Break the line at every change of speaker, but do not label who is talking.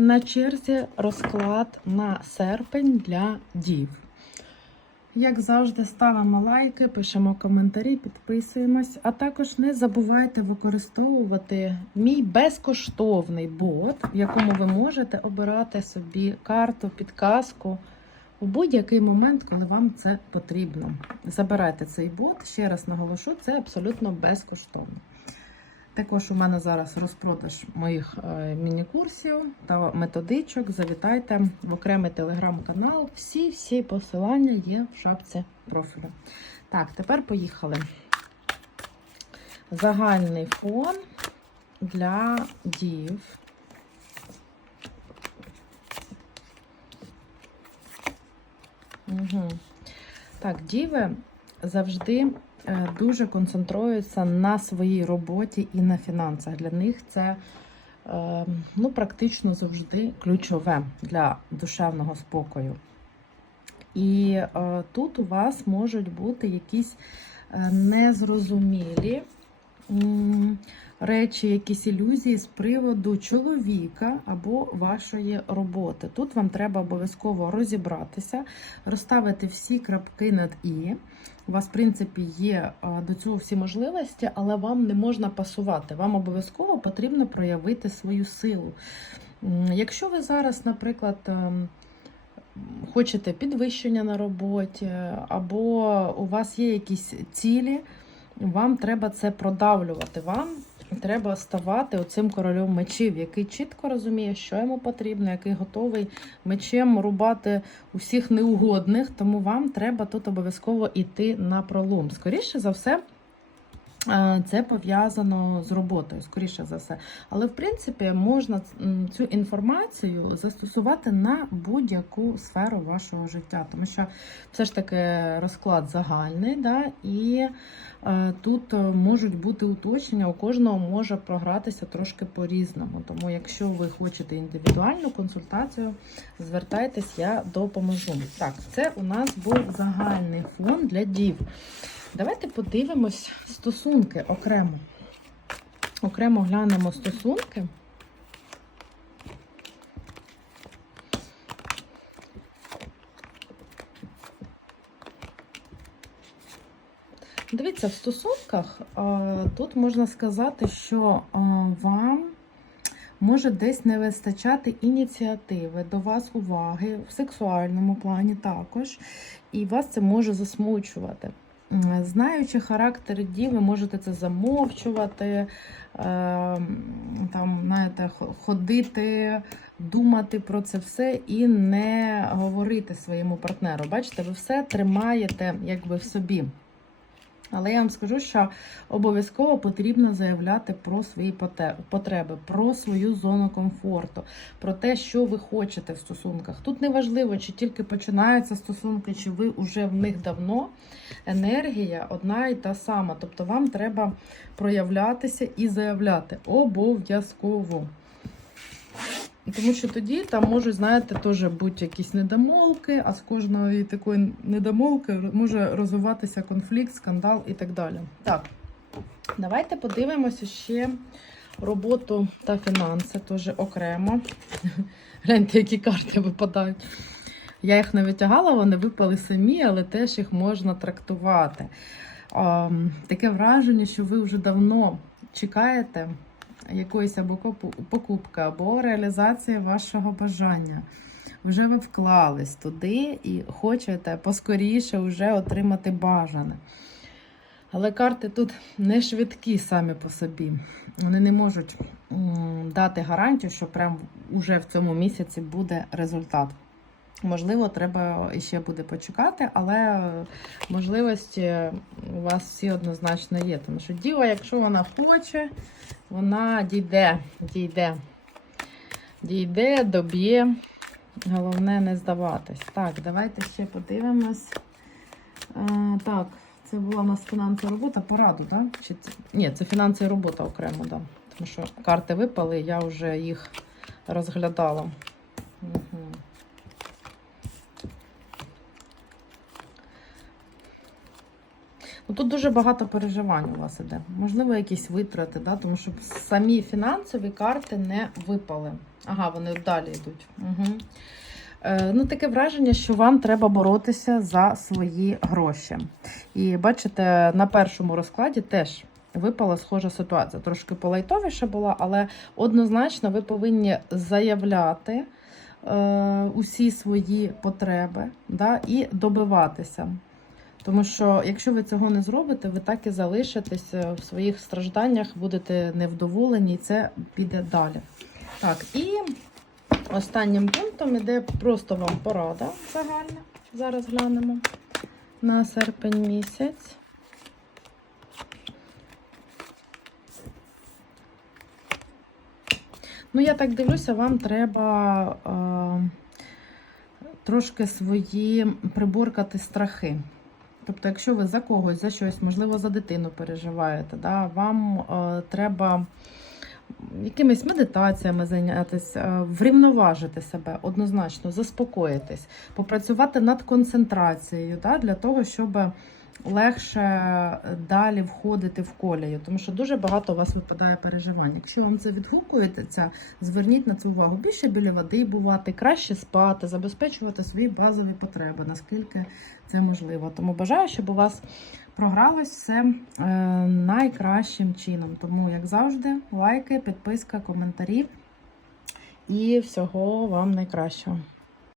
на черзі розклад на серпень для дів. Як завжди, ставимо лайки, пишемо коментарі, підписуємось. А також не забувайте використовувати мій безкоштовний бот, в якому ви можете обирати собі карту, підказку у будь-який момент, коли вам це потрібно. Забирайте цей бот, ще раз наголошу, це абсолютно безкоштовно. Також у мене зараз розпродаж моїх е, міні-курсів та методичок. Завітайте в окремий телеграм-канал. Всі-всі посилання є в шапці профілю. Так, тепер поїхали. Загальний фон для дів. Угу. Так, діви завжди дуже концентруються на своїй роботі і на фінансах. Для них це е, ну, практично завжди ключове для душевного спокою. І е, тут у вас можуть бути якісь е, незрозумілі речі, якісь ілюзії з приводу чоловіка або вашої роботи. Тут вам треба обов'язково розібратися, розставити всі крапки над і. У вас, в принципі, є до цього всі можливості, але вам не можна пасувати. Вам обов'язково потрібно проявити свою силу. Якщо ви зараз, наприклад, ем, хочете підвищення на роботі, або у вас є якісь цілі, вам треба це продавлювати. Вам треба ставати оцим королем мечів, який чітко розуміє, що йому потрібно, який готовий мечем рубати усіх неугодних. Тому вам треба тут обов'язково йти на пролом. Скоріше за все. Е, Це пов'язано з роботою, скоріше за все. Але, в принципі, можна цю інформацію застосувати на будь-яку сферу вашого життя, тому що все ж таки розклад загальний, да, і е, тут е, можуть бути уточнення, у кожного може програтися трошки по-різному. Тому, якщо ви хочете індивідуальну консультацію, звертайтесь, я допоможу. Так, це у нас був загальний фон для дів. Давайте подивимось стосунки окремо. Окремо глянемо стосунки. Дивіться, в стосунках тут можна сказати, що вам може десь не вистачати ініціативи, до вас уваги в сексуальному плані також, і вас це може засмучувати. Знаючи характер дій, ви можете це замовчувати, е, там, знаєте, ходити, думати про це все і не говорити своєму партнеру. Бачите, ви все тримаєте якби в собі. Але я вам скажу, що обов'язково потрібно заявляти про свої потреби, про свою зону комфорту, про те, що ви хочете в стосунках. Тут не важливо, чи тільки починаються стосунки, чи ви вже в них давно. Енергія одна і та сама. Тобто вам треба проявлятися і заявляти обов'язково. Тому що тоді там можуть, знаєте, теж бути якісь недомолвки, а з кожної такої недомолвки може розвиватися конфлікт, скандал і так далі. Так, давайте подивимося ще роботу та фінанси, теж окремо. Гляньте, які карти випадають. Я їх не витягала, вони випали самі, але теж їх можна трактувати. Таке враження, що ви вже давно чекаєте якоїсь або покупки, або реалізації вашого бажання. Вже ви вклались туди і хочете поскоріше вже отримати бажане. Але карти тут не швидкі самі по собі. Вони не можуть дати гарантію, що прям уже в цьому місяці буде результат. Можливо, треба ще буде почекати, але можливості у вас всі однозначно є. Тому що діва, якщо вона хоче, вона дійде, дійде, дійде, доб'є. Головне не здаватись. Так, давайте ще подивимось. Е, так, це була у нас фінансова робота, пораду, так? Чи це... Ні, це фінансова робота окремо, так. Тому що карти випали, я вже їх розглядала. Угу. Ну, Тут дуже багато переживань у вас іде. Можливо, якісь витрати, да? тому що самі фінансові карти не випали. Ага, вони далі йдуть. Угу. Ну, таке враження, що вам треба боротися за свої гроші. І бачите, на першому розкладі теж випала схожа ситуація. Трошки полайтовіша була, але однозначно ви повинні заявляти е, усі свої потреби да, і добиватися. Тому що якщо ви цього не зробите, ви так і залишитеся в своїх стражданнях, будете невдоволені, і це піде далі. Так, і останнім пунктом іде просто вам порада загальна. Зараз глянемо на серпень місяць. Ну, я так дивлюся, вам треба е, трошки свої приборкати страхи. Тобто, якщо ви за когось, за щось, можливо, за дитину переживаєте, да, вам е, треба якимись медитаціями зайнятися, е, врівноважити себе однозначно, заспокоїтись, попрацювати над концентрацією да, для того, щоб легше далі входити в колію, тому що дуже багато у вас випадає переживань. Якщо вам це відгукується, зверніть на це увагу. Більше біля води бувати, краще спати, забезпечувати свої базові потреби, наскільки це можливо. Тому бажаю, щоб у вас програлось все е, найкращим чином. Тому, як завжди, лайки, підписка, коментарі і всього вам найкращого.